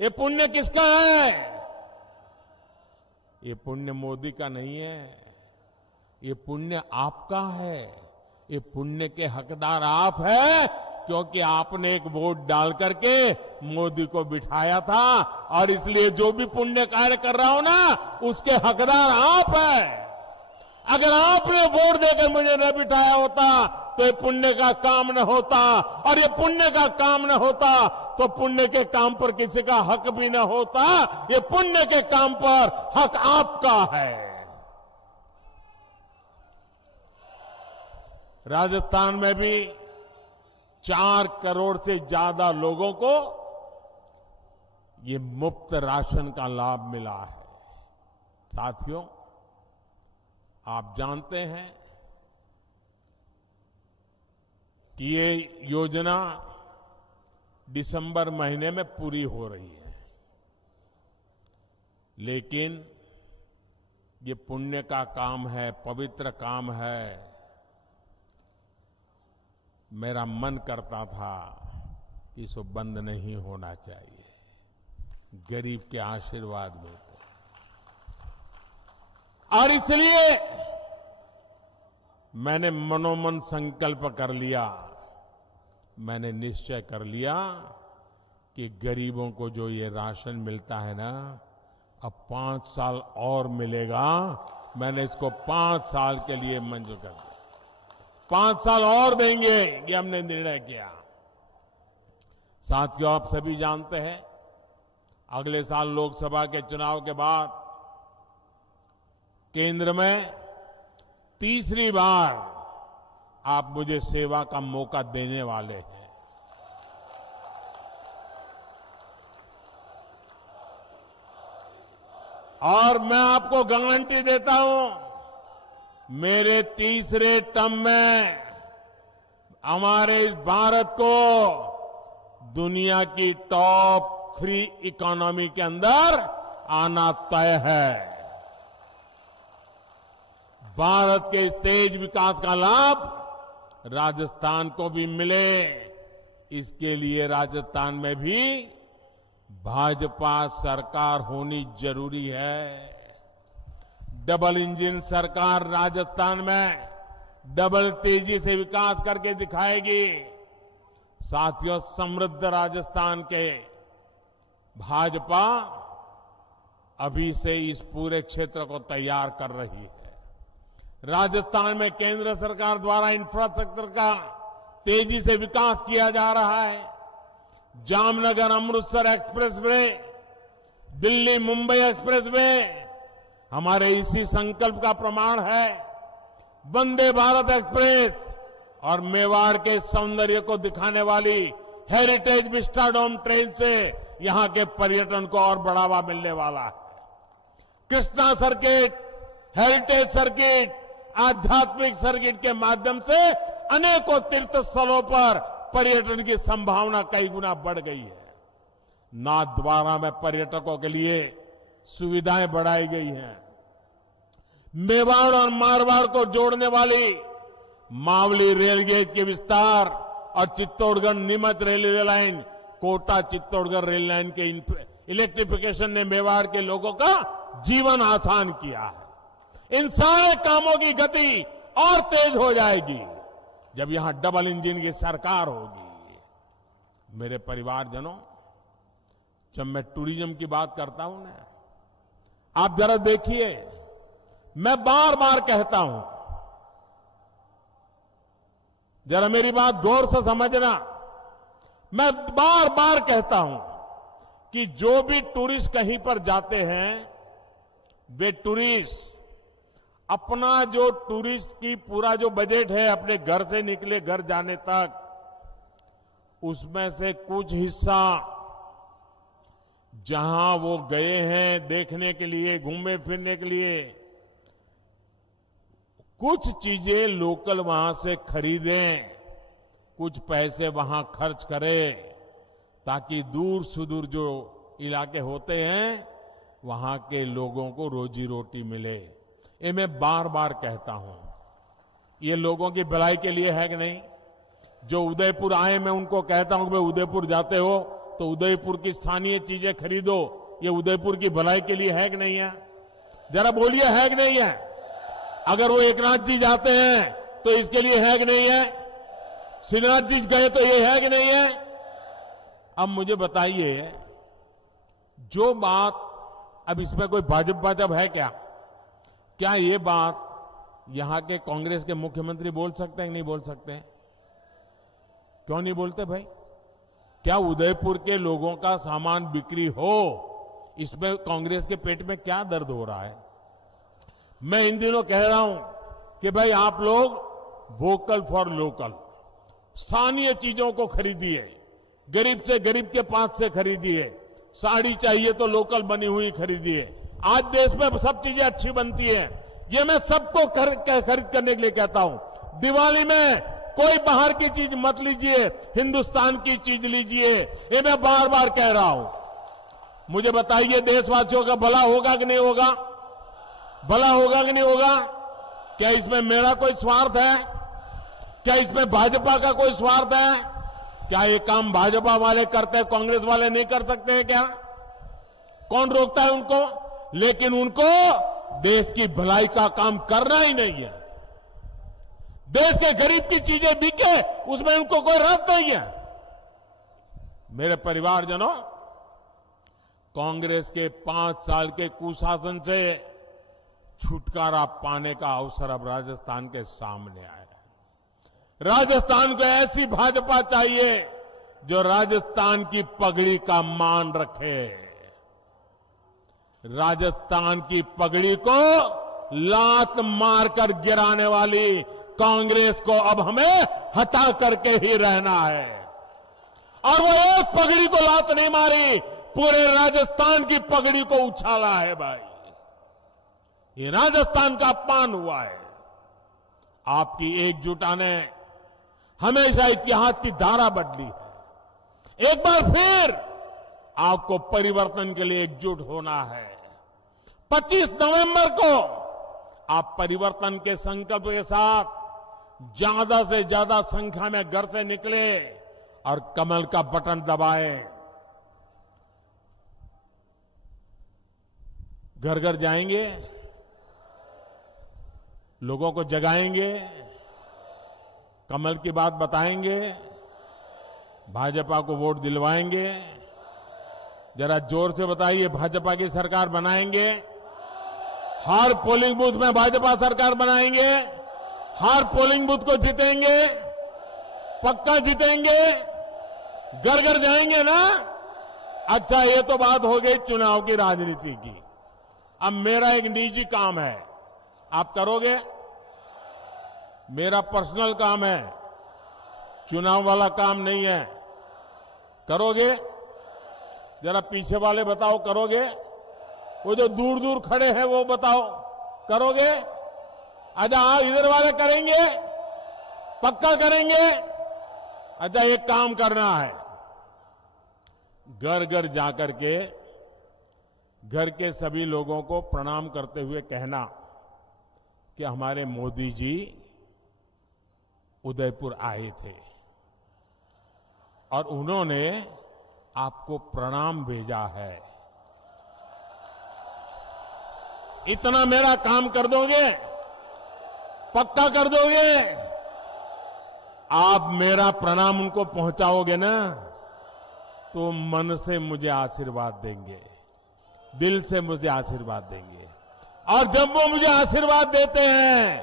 ये पुण्य किसका है? ये पुण्य मोदी का नहीं है। ये पुण्य आपका है। ये पुण्य के हकदार आप हैं, क्योंकि आपने एक वोट डाल करके मोदी को बिठाया था, और इसलिए जो भी पुण्य कार्य कर रहा हो ना, उसके हकदार आप हैं। अगर आपने वोट देकर मुझे न बिठाया होता तो ये पुण्य का काम न होता, और ये पुण्य का काम न होता तो पुण्य के काम पर किसी का हक भी न होता। ये पुण्य के काम पर हक आपका है। राजस्थान में भी 4 करोड़ से ज्यादा लोगों को ये मुफ्त राशन का लाभ मिला है। साथियों, आप जानते हैं कि ये योजना दिसंबर महीने में पूरी हो रही है, लेकिन ये पुण्य का काम है, पवित्र काम है। मेरा मन करता था कि इसको बंद नहीं होना चाहिए। गरीब के आशीर्वाद मिलते, और इसलिए मैंने मनोमन संकल्प कर लिया, मैंने निश्चय कर लिया कि गरीबों को जो ये राशन मिलता है ना, अब 5 साल और मिलेगा। मैंने इसको 5 साल के लिए मंजूर कर दिया। 5 साल और देंगे, ये हमने निर्णय किया। साथियों, आप सभी जानते हैं, अगले साल लोकसभा के चुनाव के बाद केंद्र में तीसरी बार आप मुझे सेवा का मौका देने वाले हैं। और मैं आपको गारंटी देता हूं, मेरे तीसरे टर्म में हमारे इस भारत को दुनिया की टॉप 3 इकोनॉमी के अंदर आना तय है। भारत के इस तेज विकास का लाभ राजस्थान को भी मिले, इसके लिए राजस्थान में भी भाजपा सरकार होनी जरूरी है। डबल इंजन सरकार राजस्थान में डबल तेजी से विकास करके दिखाएगी। साथियों, समृद्ध राजस्थान के भाजपा अभी से इस पूरे क्षेत्र को तैयार कर रही है। राजस्थान में केंद्र सरकार द्वारा इंफ्रास्ट्रक्चर का तेजी से विकास किया जा रहा है। जामनगर अमृतसर एक्सप्रेसवे, दिल्ली मुंबई एक्सप्रेसवे हमारे इसी संकल्प का प्रमाण है। वंदे भारत एक्सप्रेस और मेवाड़ के सौंदर्य को दिखाने वाली हेरिटेज विस्टाडोम ट्रेन से यहां के पर्यटन को और बढ़ावा मिलने वाला है। कृष्णा सर्किट, हेरिटेज सर्किट, आध्यात्मिक सर्किट के माध्यम से अनेकों तीर्थ स्थलों पर पर्यटन की संभावना कई गुना बढ़ गई है। नाथद्वारा में पर्यटकों के लिए सुविधाएं बढ़ाई गई हैं। मेवाड़ और मारवाड़ को जोड़ने वाली मावली रेलगेज के विस्तार और Chittorgarh Neemuch railway line, Kota Chittorgarh rail line के इलेक्ट्रिफिकेशन ने मेवाड़ के लोगों का जीवन आसान किया है। इन सारे कामों की गति और तेज हो जाएगी जब यहां डबल इंजन की सरकार होगी। मेरे परिवारजनों, जब मैं टूरिज्म की बात करता हूं ना, आप जरा देखिए, मैं बार बार कहता हूं, जरा मेरी बात गौर से समझना, मैं बार बार कहता हूं कि जो भी टूरिस्ट कहीं पर जाते हैं, वे टूरिस्ट अपना जो टूरिस्ट की पूरा जो बजट है अपने घर से निकले घर जाने तक, उसमें से कुछ हिस्सा जहां वो गए हैं देखने के लिए, घूमने फिरने के लिए, कुछ चीजें लोकल वहां से खरीदें, कुछ पैसे वहां खर्च करें, ताकि दूर सुदूर जो इलाके होते हैं वहां के लोगों को रोजी रोटी मिले। ये मैं बार बार कहता हूं, ये लोगों की भलाई के लिए है कि नहीं? जो उदयपुर आए, मैं उनको कहता हूं कि भाई उदयपुर जाते हो तो उदयपुर की स्थानीय चीजें खरीदो। ये उदयपुर की भलाई के लिए है कि नहीं है? जरा बोलिए, है कि नहीं है? अगर वो एकनाथ जी जाते हैं तो इसके लिए है कि नहीं है? श्रीनाथ जी गए तो ये है कि नहीं है? अब मुझे बताइए, जो बात, अब इसमें कोई भाजपा है क्या? क्या ये बात यहां के कांग्रेस के मुख्यमंत्री बोल सकते हैं कि नहीं बोल सकते हैं? क्यों नहीं बोलते भाई? क्या उदयपुर के लोगों का सामान बिक्री हो, इसमें कांग्रेस के पेट में क्या दर्द हो रहा है? मैं इन दिनों कह रहा हूं कि भाई आप लोग वोकल फॉर लोकल, स्थानीय चीजों को खरीदिए, गरीब से गरीब के पास से खरीदिए। साड़ी चाहिए तो लोकल बनी हुई खरीदिए। आज देश में सब चीजें अच्छी बनती है, ये मैं सबको खरीद करने के लिए कहता हूं। दिवाली में कोई बाहर की चीज मत लीजिए, हिंदुस्तान की चीज लीजिए, ये मैं बार बार कह रहा हूं। मुझे बताइए, देशवासियों का भला होगा कि नहीं होगा? भला होगा कि नहीं होगा? क्या इसमें मेरा कोई स्वार्थ है? क्या इसमें भाजपा का कोई स्वार्थ है? क्या ये काम भाजपा वाले करते हैं, कांग्रेस वाले नहीं कर सकते हैं क्या? कौन रोकता है उनको? लेकिन उनको देश की भलाई का काम करना ही नहीं है। देश के गरीब की चीजें बिके, उसमें उनको कोई रस नहीं है। मेरे परिवारजनों, कांग्रेस के 5 साल के कुशासन से छुटकारा पाने का अवसर अब राजस्थान के सामने आया है। राजस्थान को ऐसी भाजपा चाहिए जो राजस्थान की पगड़ी का मान रखे। राजस्थान की पगड़ी को लात मारकर गिराने वाली कांग्रेस को अब हमें हटा करके ही रहना है। और वो एक पगड़ी को लात नहीं मारी, पूरे राजस्थान की पगड़ी को उछाला है भाई। ये राजस्थान का अपमान हुआ है। आपकी एकजुटता ने हमेशा इतिहास की धारा बदली है। एक बार फिर आपको परिवर्तन के लिए एकजुट होना है। 25 नवंबर को आप परिवर्तन के संकल्प के साथ ज्यादा से ज्यादा संख्या में घर से निकले और कमल का बटन दबाएं। घर घर जाएंगे, लोगों को जगाएंगे, कमल की बात बताएंगे, भाजपा को वोट दिलवाएंगे। जरा जोर से बताइए, भाजपा की सरकार बनाएंगे? हर पोलिंग बूथ में भाजपा सरकार बनाएंगे? हर पोलिंग बूथ को जीतेंगे? पक्का जीतेंगे? घर घर जाएंगे ना? अच्छा, ये तो बात हो गई चुनाव की राजनीति की। अब मेरा एक निजी काम है, आप करोगे? मेरा पर्सनल काम है, चुनाव वाला काम नहीं है। करोगे? जरा पीछे वाले बताओ, करोगे? वो जो दूर दूर खड़े हैं वो बताओ, करोगे? अच्छा, आप इधर वाले करेंगे? पक्का करेंगे? अच्छा, एक काम करना है, घर घर जाकर के घर के सभी लोगों को प्रणाम करते हुए कहना कि हमारे मोदी जी उदयपुर आए थे और उन्होंने आपको प्रणाम भेजा है। इतना मेरा काम कर दोगे? पक्का कर दोगे? आप मेरा प्रणाम उनको पहुंचाओगे ना, तो मन से मुझे आशीर्वाद देंगे, दिल से मुझे आशीर्वाद देंगे। और जब वो मुझे आशीर्वाद देते हैं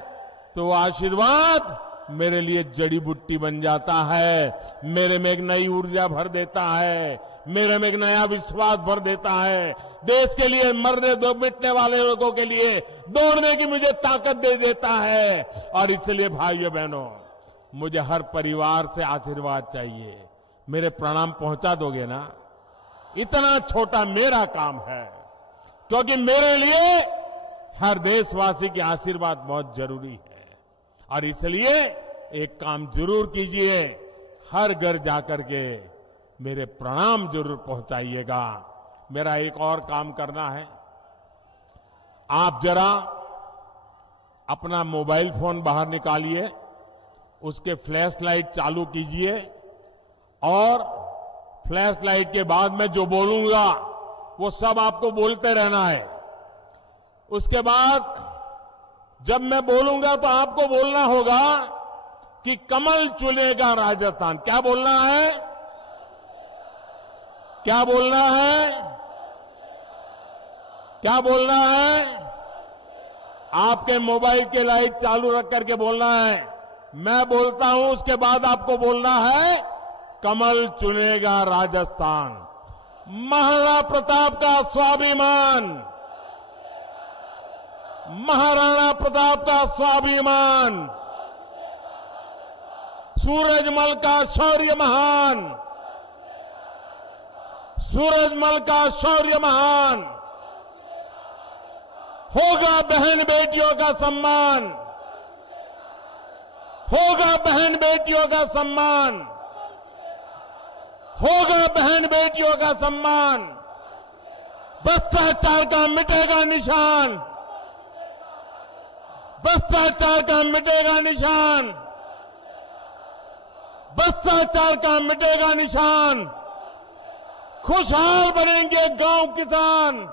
तो आशीर्वाद मेरे लिए जड़ी बूटी बन जाता है, मेरे में एक नई ऊर्जा भर देता है, मेरे में एक नया विश्वास भर देता है, देश के लिए मरने दो मिटने वाले लोगों के लिए दौड़ने की मुझे ताकत दे देता है। और इसलिए भाइयों बहनों, मुझे हर परिवार से आशीर्वाद चाहिए। मेरे प्रणाम पहुंचा दोगे ना? इतना छोटा मेरा काम है, क्योंकि मेरे लिए हर देशवासी के आशीर्वाद बहुत जरूरी है। और इसलिए एक काम जरूर कीजिए, हर घर जाकर के मेरे प्रणाम जरूर पहुंचाइएगा। मेरा एक और काम करना है, आप जरा अपना मोबाइल फोन बाहर निकालिए, उसके फ्लैश लाइट चालू कीजिए और फ्लैश लाइट के बाद मैं जो बोलूंगा वो सब आपको बोलते रहना है। उसके बाद जब मैं बोलूंगा तो आपको बोलना होगा कि कमल चुनेगा राजस्थान। क्या बोलना है? क्या बोलना है? क्या बोलना है? आपके मोबाइल के लाइट चालू रख करके बोलना है। मैं बोलता हूं, उसके बाद आपको बोलना है कमल चुनेगा राजस्थान। महाराणा प्रताप का स्वाभिमान, महाराणा प्रताप का स्वाभिमान, सूरजमल का शौर्य महान, सूरजमल का शौर्य महान। होगा बहन बेटियों का सम्मान, होगा बहन बेटियों का सम्मान, होगा बहन बेटियों का सम्मान। भ्रष्टाचार का मिटेगा निशान, भ्रष्टाचार का मिटेगा निशान, भ्रष्टाचार का मिटेगा निशान। खुशहाल बनेंगे गांव किसान,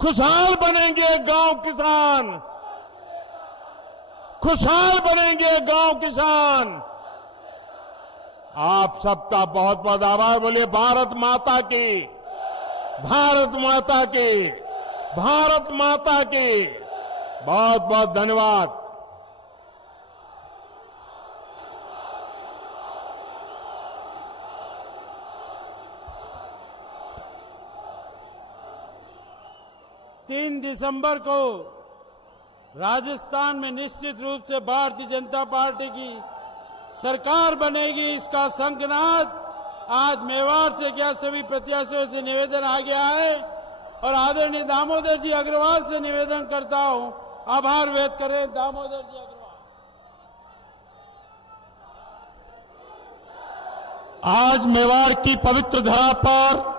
खुशहाल बनेंगे गांव किसान, खुशहाल बनेंगे गांव किसान। आप सबका बहुत बहुत आभार। बोलिए भारत माता की, भारत माता की, भारत माता की। बहुत बहुत धन्यवाद। तीन दिसंबर को राजस्थान में निश्चित रूप से भारतीय जनता पार्टी की सरकार बनेगी, इसका शंखनाद आज मेवाड़ से क्या सभी प्रत्याशियों से निवेदन आ गया है। और आदरणीय दामोदर जी अग्रवाल से निवेदन करता हूं, आभार व्यक्त करें दामोदर जी अग्रवाल। आज मेवाड़ की पवित्र धरा पर